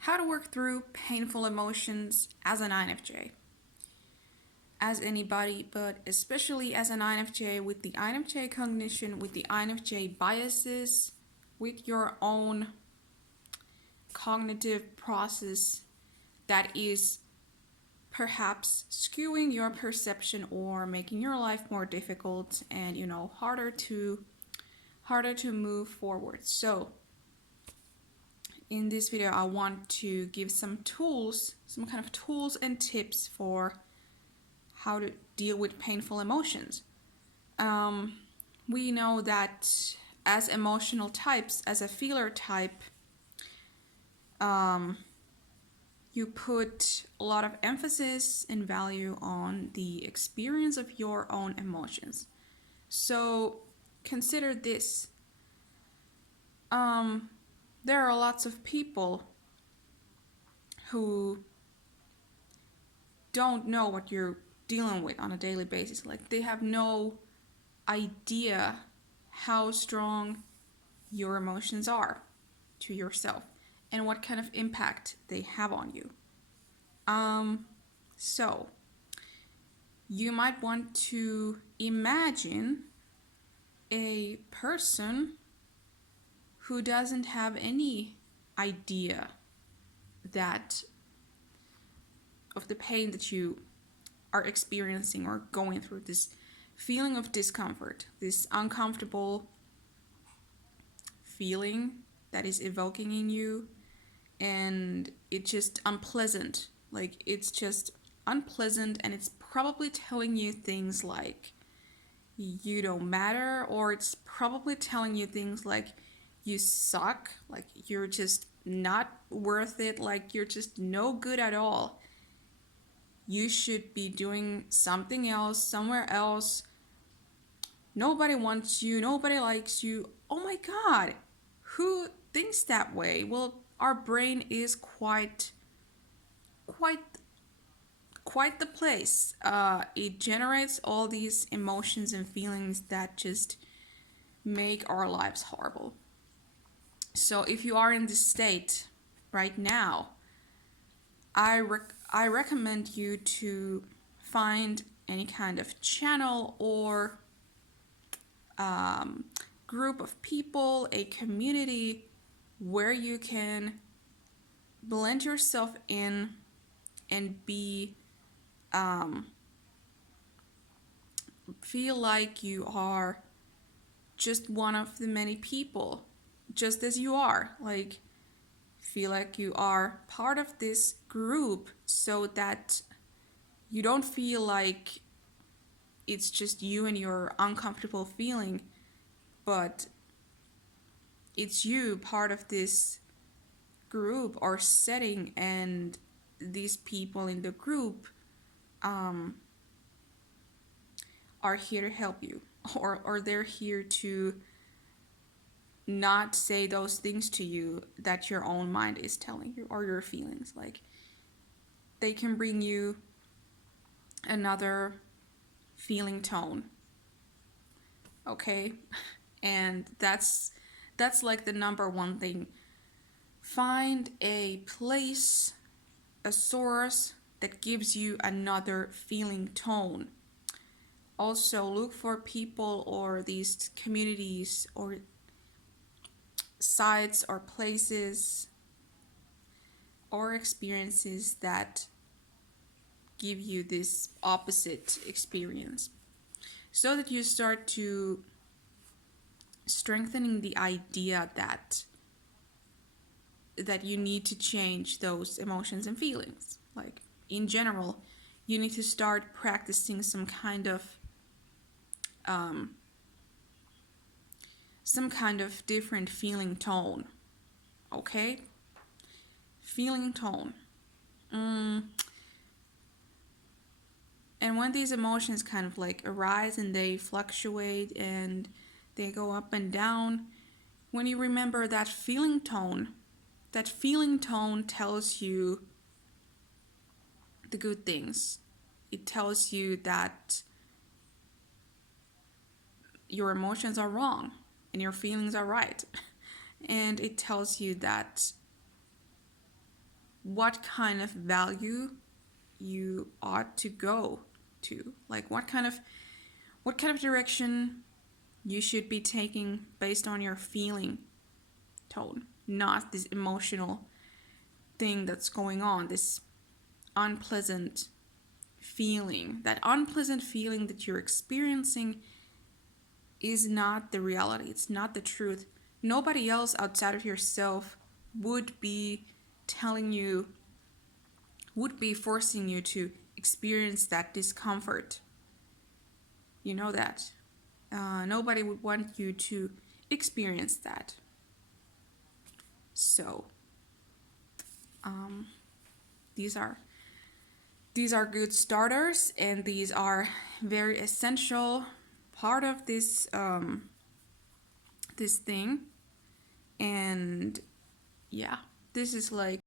How to work through painful emotions as an INFJ. As anybody, but especially as an INFJ, with the INFJ cognition, with the INFJ biases, with your own cognitive process that is perhaps skewing your perception or making your life more difficult and harder to move forward. So in this video I want to give some kind of tools and tips for how to deal with painful emotions. We know that as emotional types, as a feeler type, you put a lot of emphasis and value on the experience of your own emotions. So consider this. There are lots of people who don't know what you're dealing with on a daily basis. Like, they have no idea how strong your emotions are to yourself and what kind of impact they have on you. So you might want to imagine a person who doesn't have any idea that of the pain that you are experiencing or going through, this feeling of discomfort, this uncomfortable feeling that is evoking in you, and it's just unpleasant. Like, it's just unpleasant, and it's probably telling you things like you don't matter, or it's probably telling you things like you suck, like you're just not worth it, like you're just no good at all. You should be doing something else, somewhere else. Nobody wants you, nobody likes you. Oh my god, who thinks that way? Well, our brain is quite the place. It generates all these emotions and feelings that just make our lives horrible. So if you are in this state right now, I recommend you to find any kind of channel or group of people, a community where you can blend yourself in and be feel like you are just one of the many people, just as you are. Like, feel like you are part of this group so that you don't feel like it's just you and your uncomfortable feeling, but it's you part of this group or setting, and these people in the group are here to help you, or they're here to not say those things to you that your own mind is telling you, or your feelings. Like, they can bring you another feeling tone, okay? And that's like the number one thing. Find a place, a source that gives you another feeling tone. Also, look for people or these communities or sites or places or experiences that give you this opposite experience, so that you start to strengthening the idea that you need to change those emotions and feelings. Like, in general, you need to start practicing some kind of different feeling tone. Okay? Feeling tone. And when these emotions kind of like arise and they fluctuate and they go up and down, when you remember that feeling tone tells you the good things. It tells you that your emotions are wrong and your feelings are right. And it tells you that what kind of value you ought to go to, like what kind of direction you should be taking based on your feeling tone, not this emotional thing that's going on, this unpleasant feeling. That unpleasant feeling that you're experiencing is not the reality, it's not the truth. Nobody else outside of yourself would be telling you, would be forcing you to experience that discomfort. You know that. Nobody would want you to experience that. So, these are good starters, and these are very essential part of this this thing. And yeah, this is like